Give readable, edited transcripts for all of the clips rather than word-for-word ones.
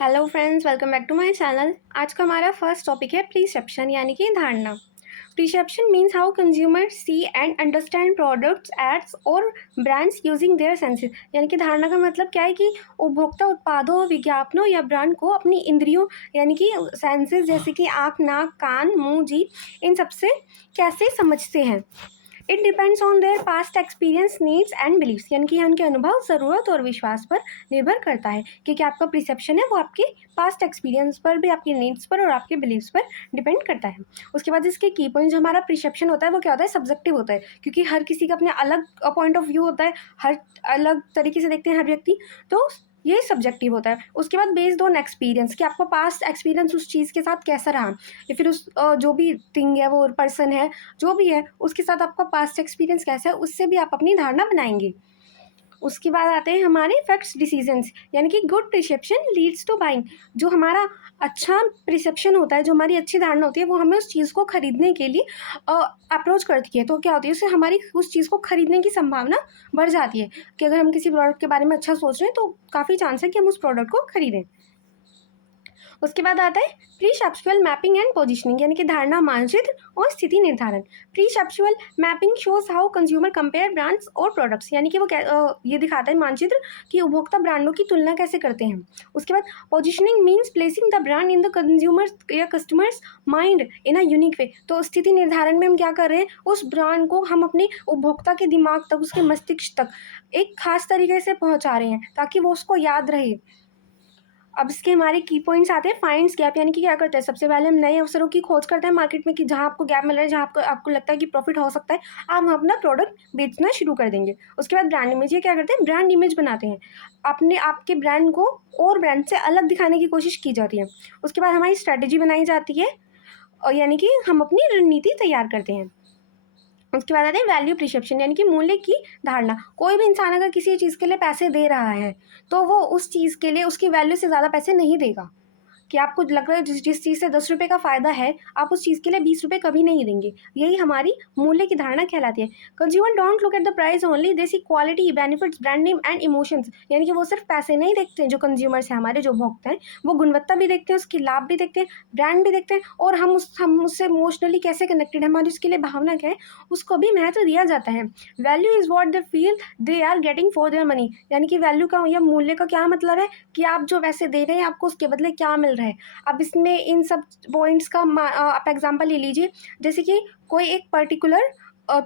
Hello friends, welcome back to my channel. आज का हमारा फर्स्ट टॉपिक है प्रीसेप्शन यानी कि धारणा। Perception means how consumer see and understand products ads और ब्रांड्स यूजिंग देयर सेंसेस। यानी कि धारणा का मतलब क्या है कि उपभोक्ता उत्पादों, विज्ञापनों या ब्रांड को अपनी इंद्रियों यानी कि सेंसेस जैसे कि आँख, नाक, कान, मुंह, जीभ इन सबसे कैसे समझते हैं। It depends on their past experience, needs and beliefs. यानी कि उनके अनुभव, ज़रूरत और विश्वास पर निर्भर करता है कि क्या आपका परसेप्शन है वो आपके पास्ट एक्सपीरियंस पर भी, आपकी नीड्स पर और आपके बिलीव्स पर डिपेंड करता है। उसके बाद इसके की पॉइंट, जो हमारा परसेप्शन होता है वो क्या होता है, सब्जेक्टिव होता है, क्योंकि हर किसी का अपने अलग पॉइंट ऑफ व्यू होता है, हर अलग तरीके से देखते हैं हर व्यक्ति, तो ये सब्जेक्टिव होता है। उसके बाद बेस्ड ऑन एक्सपीरियंस, कि आपका पास्ट एक्सपीरियंस उस चीज़ के साथ कैसा रहा, या फिर उस जो भी थिंग है, वो पर्सन है, जो भी है, उसके साथ आपका पास्ट एक्सपीरियंस कैसा है, उससे भी आप अपनी धारणा बनाएंगे। उसके बाद आते हैं हमारे फैक्ट्स डिसीजंस, यानी कि good perception leads to buying. जो हमारा अच्छा परसेप्शन होता है, जो हमारी अच्छी धारणा होती है, वो हमें उस चीज़ को खरीदने के लिए अप्रोच करती है। तो क्या होती है, उससे हमारी उस चीज़ को खरीदने की संभावना बढ़ जाती है, कि अगर हम किसी प्रोडक्ट के बारे में अच्छा सोच रहे हैं तो काफ़ी चांस है कि हम उस प्रोडक्ट को खरीदें। उसके बाद आता है प्रीसेप्चुअल मैपिंग एंड पोजीशनिंग, यानी कि धारणा, मानचित्र और स्थिति निर्धारण। Perceptual mapping shows how consumer compare brands और प्रोडक्ट्स, यानी कि वो ये दिखाता है मानचित्र कि उपभोक्ता ब्रांडों की तुलना कैसे करते हैं। उसके बाद positioning means placing the brand in the consumers या customers mind in a unique way. तो स्थिति निर्धारण में हम क्या कर रहे हैं, उस ब्रांड को हम अपने उपभोक्ता के दिमाग तक, उसके मस्तिष्क तक एक खास तरीके से पहुंचा रहे हैं ताकि वो उसको याद रहे। अब इसके हमारे की पॉइंट्स आते हैं फाइंड्स गैप, यानी कि क्या करते हैं, सबसे पहले हम नए अवसरों की खोज करते हैं मार्केट में, कि जहाँ आपको गैप मिल रहा है, जहाँ आपको आपको लगता है कि प्रॉफिट हो सकता है, आप अपना प्रोडक्ट बेचना शुरू कर देंगे। उसके बाद ब्रांड इमेज, ये क्या करते हैं, ब्रांड इमेज बनाते हैं, अपने आपके ब्रांड को और ब्रांड से अलग दिखाने की कोशिश की जाती है। उसके बाद हमारी स्ट्रैटेजी बनाई जाती है, और यानी कि हम अपनी रणनीति तैयार करते हैं। उसके बाद आते हैं वैल्यू परसेप्शन, यानी कि मूल्य की धारणा। कोई भी इंसान अगर किसी चीज़ के लिए पैसे दे रहा है तो वो उस चीज़ के लिए उसकी वैल्यू से ज़्यादा पैसे नहीं देगा। कि आपको लग रहा है जिस चीज़ से 10 रुपये का फ़ायदा है, आप उस चीज़ के लिए 20 रुपये कभी नहीं देंगे। यही हमारी मूल्य की धारणा कहलाती है। Consumer don't look at the price only, they see quality, benefits, brand name and emotions. यानी कि वो सिर्फ पैसे नहीं देखते हैं, जो कंज्यूमर्स हैं हमारे, जो भोक्ता हैं, वो गुणवत्ता भी देखते हैं, उसकी लाभ भी देखते हैं, ब्रांड भी देखते हैं, और हम उससे इमोशनली कैसे कनेक्टेड है, हमारी उसके लिए भावना क्या है, उसको भी महत्व दिया जाता है। Value is what they feel they are getting for their money. यानी कि वैल्यू का या मूल्य का क्या मतलब है, कि आप जो पैसे दे रहे हैं आपको उसके बदले क्या मिल रहा है। अब इसमें इन सब पॉइंट्स का आप एग्जांपल ले लीजिए, जैसे कि कोई एक पर्टिकुलर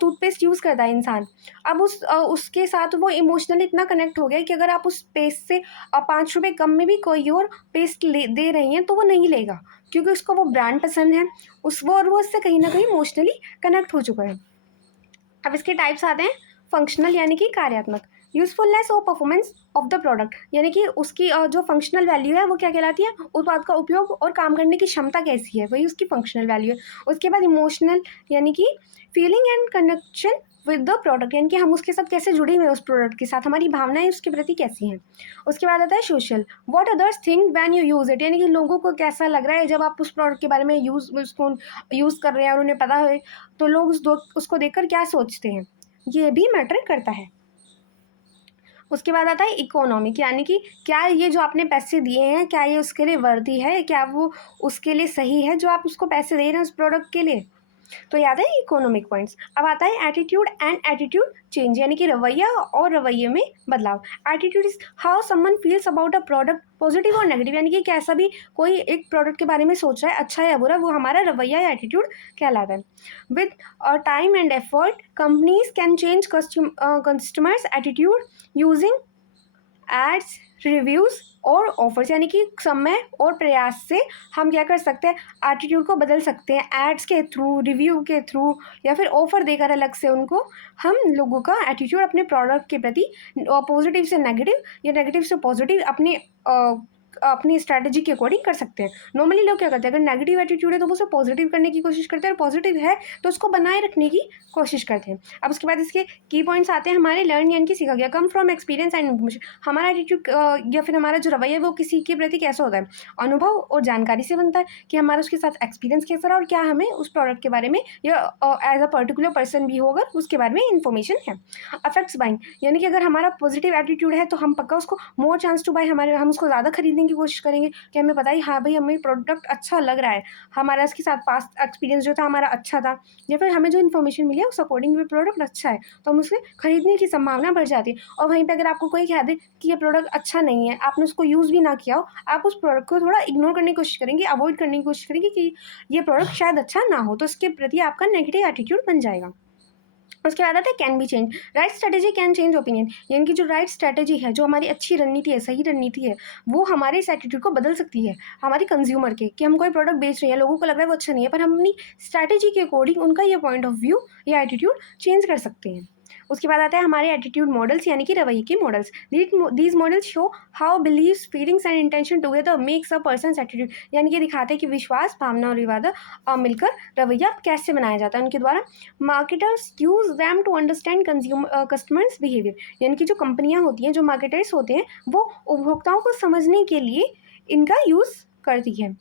टूथपेस्ट यूज़ करता है इंसान। अब उसके साथ वो इमोशनली इतना कनेक्ट हो गया कि अगर आप उस पेस्ट से 5 रुपये कम में भी कोई और पेस्ट दे रही हैं तो वो नहीं लेगा, क्योंकि उसको वो ब्रांड पसंद है, और वो उससे कहीं ना कहीं इमोशनली कनेक्ट हो चुका है। अब इसके टाइप्स आते हैं फंक्शनल, यानी कि कार्यात्मक, यूजफुलनेस और परफॉर्मेंस ऑफ द प्रोडक्ट, यानी कि उसकी जो फंक्शनल वैल्यू है वो क्या कहलाती है, उत्पाद का उपयोग और काम करने की क्षमता कैसी है, वही उसकी फंक्शनल वैल्यू है। उसके बाद इमोशनल, यानी कि feeling and connection with the product, यानी कि हम उसके साथ कैसे जुड़े हुए हैं, उस प्रोडक्ट के साथ हमारी भावनाएं उसके प्रति कैसी हैं। उसके बाद आता है social, what others think when you use it, यानी कि लोगों को कैसा लग रहा है जब आप उस प्रोडक्ट के बारे में उसको यूज़ कर रहे हैं और उन्हें पता है, तो लोग उसको देखकर क्या सोचते हैं, ये भी मैटर करता है। उसके बाद आता है इकोनॉमिक, यानी कि क्या ये जो आपने पैसे दिए हैं, क्या ये उसके लिए वर्दी है, क्या वो उसके लिए सही है जो आप उसको पैसे दे रहे हैं उस प्रोडक्ट के लिए। तो याद है इकोनॉमिक पॉइंट्स। अब आता है एटीट्यूड एंड एटीट्यूड चेंज, यानी कि रवैया और रवैये में बदलाव। Attitude is how someone feels about a product, positive और नेगेटिव, यानी कि कैसा भी कोई एक प्रोडक्ट के बारे में सोच रहा है, अच्छा या बुरा, वो हमारा रवैया या एटीट्यूड कहलाता है। With time and effort companies can change customers attitude using ads, reviews और ऑफर्स, यानी कि समय और प्रयास से हम क्या कर सकते हैं, एटीट्यूड को बदल सकते हैं, एड्स के थ्रू, रिव्यू के थ्रू, या फिर ऑफर देकर अलग से उनको हम लोगों का एटीट्यूड अपने प्रोडक्ट के प्रति पॉजिटिव से नेगेटिव या नेगेटिव से पॉजिटिव अपनी स्ट्रैटेजी के अकॉर्डिंग कर सकते हैं। नॉर्मली लोग क्या करते हैं, अगर नेगेटिव एटीट्यूड है तो वो उसे पॉजिटिव करने की कोशिश करते हैं, और पॉजिटिव है तो उसको बनाए रखने की कोशिश करते हैं। अब उसके बाद इसके की पॉइंट्स आते हैं हमारे लर्न, यानी कि सीखा गया, come from experience and information. हमारा एटीट्यूड या फिर हमारा जो रवैया है वो किसी के प्रति कैसा होता है, अनुभव और जानकारी से बनता है, कि हमारा उसके साथ एक्सपीरियंस कैसा रहा, और क्या हमें उस प्रोडक्ट के बारे में या एज अ पर्टिकुलर पर्सन भी होगा उसके बारे में इन्फॉर्मेशन है। अफेक्ट्स बाइंग, यानी कि अगर हमारा पॉजिटिव एटीट्यूड है तो हम पक्का उसको मोर चांस टू बाय, हम उसको ज़्यादा खरीदेंगे की कोशिश करेंगे कि हमें पता ही हाँ भाई हमें प्रोडक्ट अच्छा लग रहा है, हमारा इसके साथ पास्ट एक्सपीरियंस जो था हमारा अच्छा था, या फिर हमें जो इन्फॉर्मेशन मिली है उस अकॉर्डिंग भी प्रोडक्ट अच्छा है, तो हम उसे खरीदने की संभावना बढ़ जाती है। और वहीं पर अगर आपको कोई कह दे कि ये प्रोडक्ट अच्छा नहीं है, आपने उसको यूज़ भी ना किया हो, आप उस प्रोडक्ट को थोड़ा इग्नोर करने की कोशिश करेंगे, अवॉइड करने की कोशिश करेंगे कि ये प्रोडक्ट शायद अच्छा ना हो, तो इसके प्रति आपका नेगेटिव एटीट्यूड बन जाएगा। उसके बाद आता है can be change. Right strategy can change opinion, यानी कि जो राइट स्ट्रेटेजी है, जो हमारी अच्छी रणनीति है, सही रणनीति है, वो हमारे इस एटीट्यूड को बदल सकती है, हमारी कंज्यूमर के, कि हम कोई प्रोडक्ट बेच रहे हैं, लोगों को लग रहा है वो अच्छा नहीं है, पर हम अपनी स्ट्रैटेजी के अकॉर्डिंग उनका ये पॉइंट ऑफ व्यू या एटीट्यूड चेंज कर सकते हैं। उसके बाद आता है हमारे एटीट्यूड मॉडल्स, यानी कि रवैये के models. These models show how beliefs, feelings and intention together makes a person's attitude, यानी कि दिखाते हैं कि विश्वास, भावना और इरादा मिलकर रवैया कैसे बनाया जाता है उनके द्वारा। Marketers use them to understand customers behaviour, यानी कि जो कंपनियां होती हैं, जो मार्केटर्स होते हैं, वो उपभोक्ताओं को समझने के लिए इनका यूज़ करती है।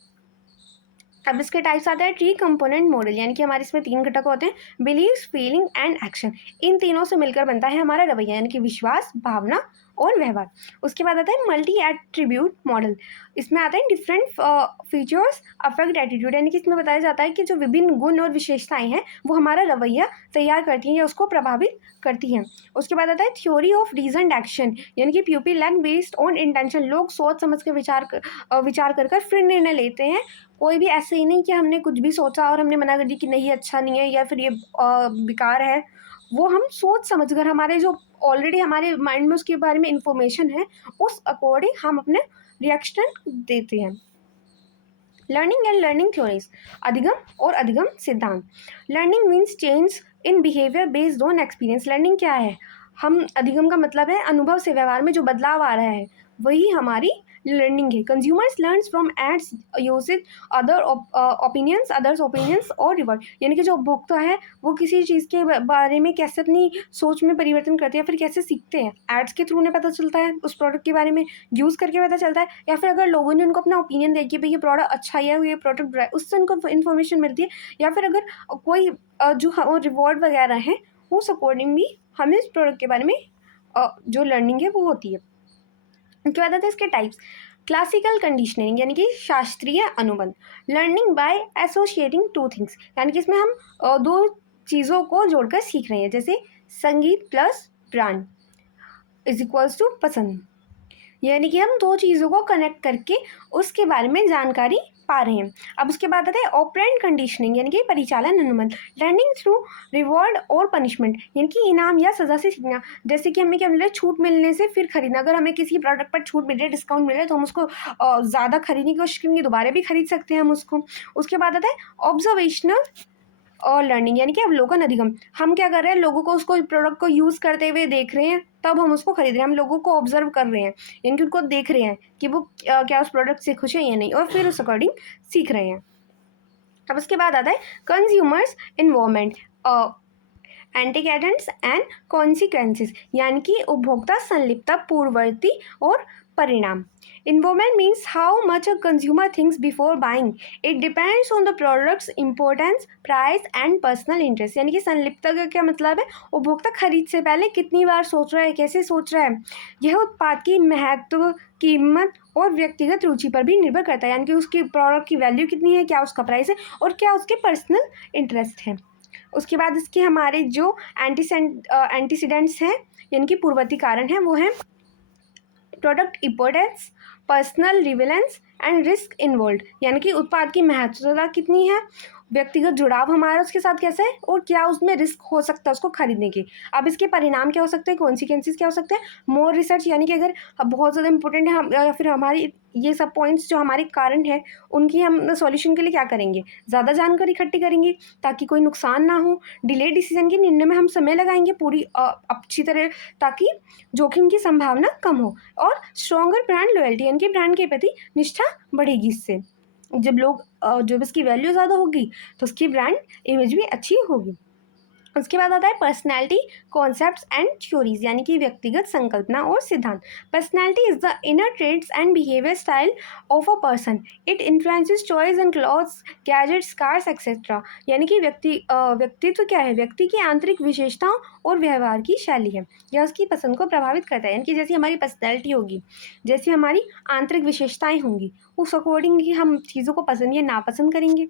अब इसके टाइप्स आते हैं ट्री कंपोनेंट मॉडल, यानी कि हमारे इसमें 3 घटक होते हैं, बिलीव्स, फीलिंग एंड एक्शन। इन तीनों से मिलकर बनता है हमारा रवैया, यानी कि विश्वास, भावना और व्यवहार। उसके बाद आता है मल्टी एट्रीब्यूट मॉडल। इसमें आता है डिफरेंट फीचर्स अफेक्ट एटीट्यूड, यानी कि इसमें बताया जाता है कि जो विभिन्न गुण और विशेषताएं हैं वो हमारा रवैया तैयार करती हैं या उसको प्रभावित करती हैं। उसके बाद आता है थ्योरी ऑफ रीजन एक्शन, यानी कि प्यूपिल एक्ट बेस्ड ऑन इंटेंशन। लोग सोच समझ के विचार कर फिर निर्णय लेते हैं, कोई भी ऐसे ही नहीं कि हमने कुछ भी सोचा और हमने मना कर दी कि नहीं ये अच्छा नहीं है या फिर ये बेकार है। वो हम सोच समझ कर, हमारे जो ऑलरेडी हमारे माइंड में उसके बारे में इंफॉर्मेशन है, उस अकॉर्डिंग हम अपने रिएक्शन देते हैं। लर्निंग एंड लर्निंग थ्योरीज, अधिगम और अधिगम सिद्धांत। Learning means change in behaviour based on experience. Learning क्या है? हम अधिगम का मतलब है अनुभव से व्यवहार में जो बदलाव आ रहा है, वही हमारी लर्निंग है। Consumers learns from ads, usage, others opinions और रिवॉर्ड, यानी कि जो उपभोक्ता है वो किसी चीज़ के बारे में कैसे अपनी सोच में परिवर्तन करते हैं, फिर कैसे सीखते हैं। एड्स के थ्रू उन्हें पता चलता है, उस प्रोडक्ट के बारे में यूज़ करके पता चलता है, या फिर अगर लोगों ने उनको अपना ओपिनियन दिया कि भाई ये प्रोडक्ट अच्छा है, ये प्रोडक्ट बुरा है, उससे उनको इन्फॉर्मेशन मिलती है। या फिर अगर कोई जो रिवॉर्ड वगैरह है, उस अकॉर्डिंग भी हमें इस प्रोडक्ट के बारे में जो लर्निंग है वो होती है। उसके बाद आते हैं इसके टाइप्स। क्लासिकल कंडीशनिंग, यानी कि शास्त्रीय अनुबंध। Learning by associating two things, यानी कि इसमें हम दो चीज़ों को जोड़कर सीख रहे हैं, जैसे संगीत plus brand is equals to पसंद, यानी कि हम दो चीज़ों को कनेक्ट करके उसके बारे में जानकारी पा रहे हैं। अब उसके बाद आता है ऑपरेंट कंडीशनिंग, यानी कि परिचालन अनुबंध। लर्निंग थ्रू रिवॉर्ड और पनिशमेंट, यानी कि इनाम या सज़ा से सीखना। जैसे कि हमें क्या मिल रहा है, छूट मिलने से फिर खरीदना। अगर हमें किसी प्रोडक्ट पर छूट मिल रही है, डिस्काउंट मिल रहा है, तो हम उसको ज़्यादा खरीदने की कोशिश करेंगे, दोबारा भी खरीद सकते हैं हम उसको। उसके बाद आता है ऑब्जर्वेशनल और लर्निंग, यानी कि अवलोकन अधिगम। हम क्या कर रहे हैं, लोगों को उसको प्रोडक्ट को यूज़ करते हुए देख रहे हैं, तब हम उसको खरीद रहे हैं। हम लोगों को ऑब्जर्व कर रहे हैं, यानी कि उनको देख रहे हैं कि वो क्या उस प्रोडक्ट से खुश है या नहीं, और फिर उस अकॉर्डिंग सीख रहे हैं। अब उसके बाद आता है कंज्यूमर्स इन्वॉल्वमेंट, एंटीकेडेंट्स एंड कॉन्सिक्वेंसेस, यानी कि उपभोक्ता संलिप्तता, पूर्ववर्ती और परिणाम। Involvement means how much a consumer thinks before buying. It depends on the product's importance, price and personal interest. यानी कि संलिप्तता का क्या मतलब है? उपभोक्ता खरीद से पहले कितनी बार सोच रहा है, कैसे सोच रहा है। यह उत्पाद की महत्व, कीमत और व्यक्तिगत रुचि पर भी निर्भर करता है, यानी कि उसकी प्रोडक्ट की वैल्यू कितनी है, क्या उसका प्राइस है और क्या उसके पर्सनल इंटरेस्ट है। उसके बाद इसके हमारे जो एंटीसीडेंट्स हैं, यानी कि पूर्ववर्ती कारण हैं, वो हैं product importance, personal relevance and risk involve, यानी कि उत्पाद की महत्वता कितनी है, व्यक्तिगत जुड़ाव हमारा उसके साथ कैसा है, और क्या उसमें रिस्क हो सकता है उसको खरीदने की। अब इसके परिणाम क्या हो सकते हैं, कॉन्सिक्वेंसेस क्या हो सकते हैं। मोर रिसर्च, यानी कि अगर बहुत ज़्यादा इंपॉर्टेंट है हम, या फिर हमारी ये सब पॉइंट्स जो हमारे कारण है, उनकी हम सॉल्यूशन के लिए क्या करेंगे, ज़्यादा जानकारी इकट्ठी करेंगे ताकि कोई नुकसान ना हो। डिले डिसीजन के निर्णय में हम समय लगाएंगे पूरी अच्छी तरह, ताकि जोखिम की संभावना कम हो। और स्ट्रॉन्गर ब्रांड लॉयल्टी, यानी कि ब्रांड के प्रति निष्ठा बढ़ेगी इससे। जब इसकी वैल्यू ज़्यादा होगी तो उसकी ब्रांड इमेज भी अच्छी होगी। उसके बाद आता है पर्सनैलिटी कॉन्सेप्ट्स एंड थ्योरीज, यानी कि व्यक्तिगत संकल्पना और सिद्धांत। Personality is the inner traits and behaviour style of a person. It influences choice and clothes, gadgets, cars etcetera. यानी कि व्यक्तित्व क्या है? व्यक्ति की आंतरिक विशेषताओं और व्यवहार की शैली है, यह उसकी पसंद को प्रभावित करता है। यानी कि जैसी हमारी पर्सनैलिटी होगी, जैसी हमारी आंतरिक विशेषताएं होंगी, उस अकॉर्डिंग ही हम चीज़ों को पसंद या नापसंद करेंगे।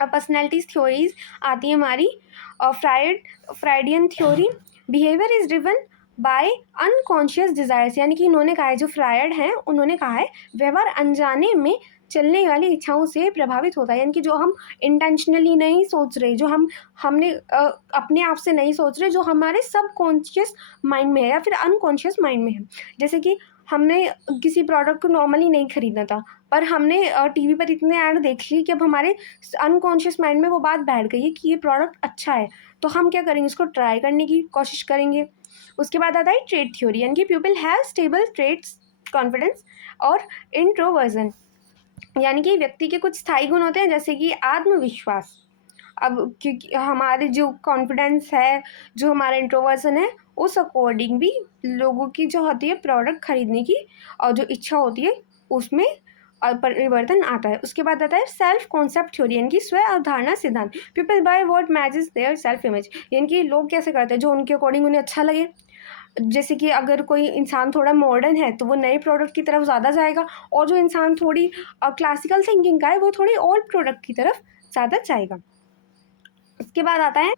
अब पर्सनैलिटीज थ्योरीज आती है हमारी Freudian theory. Behaviour is driven by unconscious desires, यानी कि इन्होंने कहा है, जो फ्रायड हैं उन्होंने कहा है व्यवहार अनजाने में चलने वाली इच्छाओं से प्रभावित होता है। यानी कि जो हम इंटेंशनली नहीं सोच रहे, जो हमने अपने आप से नहीं सोच रहे, जो हमारे सबकॉन्शियस माइंड में है या फिर अनकॉन्शियस माइंड में है। जैसे कि हमने किसी प्रोडक्ट को नॉर्मली नहीं खरीदना था, पर हमने टीवी पर इतने ऐड देख ली कि अब हमारे अनकॉन्शियस माइंड में वो बात बैठ गई है कि ये प्रोडक्ट अच्छा है, तो हम क्या करेंगे, उसको ट्राई करने की कोशिश करेंगे। उसके बाद आता है ट्रेट थ्योरी, यानी कि people have stable traits, confidence और इंट्रोवर्जन। यानी कि व्यक्ति के कुछ स्थायी गुण होते हैं, जैसे कि आत्मविश्वास। अब क्योंकि हमारे जो कॉन्फिडेंस है, जो हमारा इंट्रोवर्जन है, उस अकॉर्डिंग भी लोगों की जो होती है प्रोडक्ट खरीदने की और जो इच्छा होती है उसमें परिवर्तन आता है। उसके बाद आता है सेल्फ कॉन्सेप्ट थ्योरी, यानी कि स्व अवधारणा सिद्धांत। People by what matches their self image, यानी कि लोग कैसे करते हैं, जो उनके अकॉर्डिंग उन्हें अच्छा लगे। जैसे कि अगर कोई इंसान थोड़ा मॉडर्न है तो वो नए प्रोडक्ट की तरफ ज़्यादा जाएगा, और जो इंसान थोड़ी क्लासिकल थिंकिंग का है वो थोड़ी ओल्ड प्रोडक्ट की तरफ ज़्यादा जाएगा। उसके बाद आता है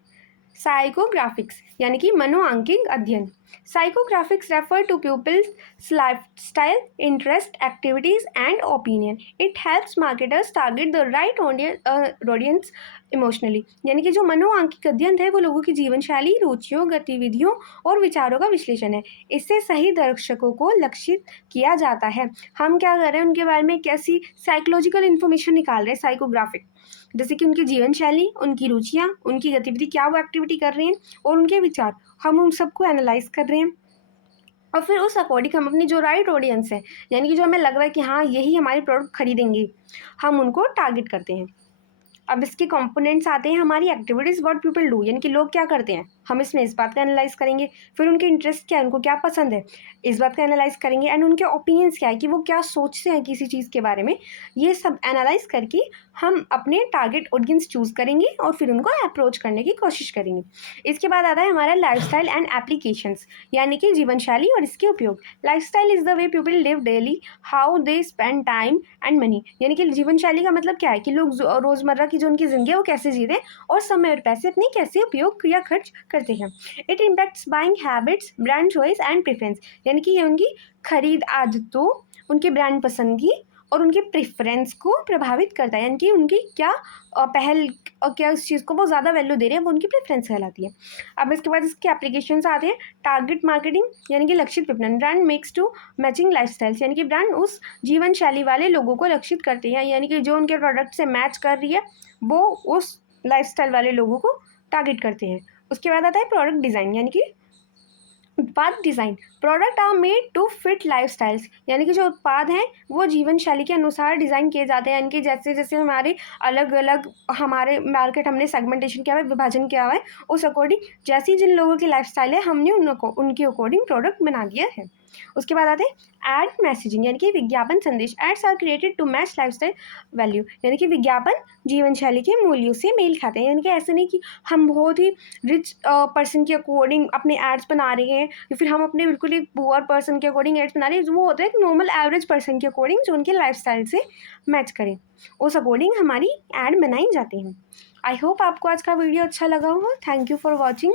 साइकोग्राफिक्स, यानी कि मनोआंकिक अध्ययन। Psychographics refer to people's lifestyle, interest, activities and opinion. It helps marketers target the right audience emotionally, यानी कि जो मनोआंकिक अध्ययन है वो लोगों की जीवन शैली, रुचियों, गतिविधियों और विचारों का विश्लेषण है। इससे सही दर्शकों को लक्षित किया जाता है। हम क्या कर रहे हैं, उनके बारे में कैसी साइकोलॉजिकल इन्फॉर्मेशन निकाल रहे हैं, साइकोग्राफिक, जैसे कि उनकी जीवन शैली, उनकी रुचियाँ, उनकी गतिविधि, क्या वो एक्टिविटी कर रहे हैं, और उनके विचार, हम उन सबको एनालाइज कर रहे हैं। और फिर उस अकॉर्डिंग हम अपनी जो राइट ऑडियंस है, यानी कि जो हमें लग रहा है कि हाँ यही हमारी प्रोडक्ट खरीदेंगे, हम उनको टारगेट करते हैं। अब इसके कंपोनेंट्स आते हैं हमारी एक्टिविटीज़ व्हाट पीपल डू, यानी कि लोग क्या करते हैं, हम इसमें इस बात का एनालाइज करेंगे। फिर उनके इंटरेस्ट क्या है, उनको क्या पसंद है, इस बात का एनालाइज करेंगे। एंड उनके ओपिनियंस क्या है, कि वो क्या सोचते हैं किसी चीज़ के बारे में। ये सब एनालाइज करके हम अपने टारगेट ऑडियंस चूज़ करेंगे और फिर उनको अप्रोच करने की कोशिश करेंगे। इसके बाद आता है हमारा लाइफस्टाइल एंड एप्लीकेशंस, यानी कि जीवन शैली और इसके उपयोग। Lifestyle is the way people live daily, how they spend time and money, यानी कि जीवन शैली का मतलब क्या है, कि लोग रोज़मर्रा की जो उनकी ज़िंदगी है वो कैसे जीते हैं, और समय और पैसे अपने कैसे उपयोग या खर्च करते हैं। It impacts buying habits, brand choice and preference, यानी कि ये उनकी खरीद आदतों, उनके ब्रांड पसंदगी और उनके प्रेफरेंस को प्रभावित करता है। यानी कि उनकी क्या पहल, क्या उस चीज़ को वो ज़्यादा वैल्यू दे रहे हैं, वो उनकी प्रेफरेंस कहलाती है। अब इसके बाद इसके एप्लीकेशंस आते हैं। टारगेट मार्केटिंग, यानी कि लक्षित विपणन। Brand makes to matching lifestyles, यानी कि ब्रांड उस जीवन शैली वाले लोगों को लक्षित करते हैं, यानी कि जो उनके प्रोडक्ट से मैच कर रही है वो उस लाइफस्टाइल वाले लोगों को टारगेट करते हैं। उसके बाद आता है प्रोडक्ट डिज़ाइन, यानी कि उत्पाद design. Product are made to fit life styles, यानी कि जो उत्पाद हैं वो जीवन शैली के अनुसार डिज़ाइन किए जाते हैं। यानी कि जैसे जैसे हमारे अलग अलग हमारे मार्केट, हमने सेगमेंटेशन किया हुआ है, विभाजन किया हुआ है, उस अकॉर्डिंग जैसी जिन लोगों की लाइफ स्टाइल है हमने उनको उनके अकॉर्डिंग प्रोडक्ट बना दिया है। उसके बाद आते हैं एड मैसेजिंग, यानी कि विज्ञापन संदेश। Ads are created to match life style value, यानी कि विज्ञापन जीवन शैली के मूल्यों से मेल खाते हैं। यानी कि ऐसे नहीं कि हम बहुत ही रिच पर्सन के अकॉर्डिंग अपने एड्स बना रहे हैं, या फिर हम अपने बिल्कुल ही पुअर पर्सन के अकॉर्डिंग एड्स बना रहे हैं। वो होता है एक नॉर्मल एवरेज पर्सन के अकॉर्डिंग जो उनके लाइफ स्टाइल से मैच करें, उस अकॉर्डिंग हमारी एड बनाई जाती हैं। आई होप आपको आज का वीडियो अच्छा लगा होगा। Thank you for watching.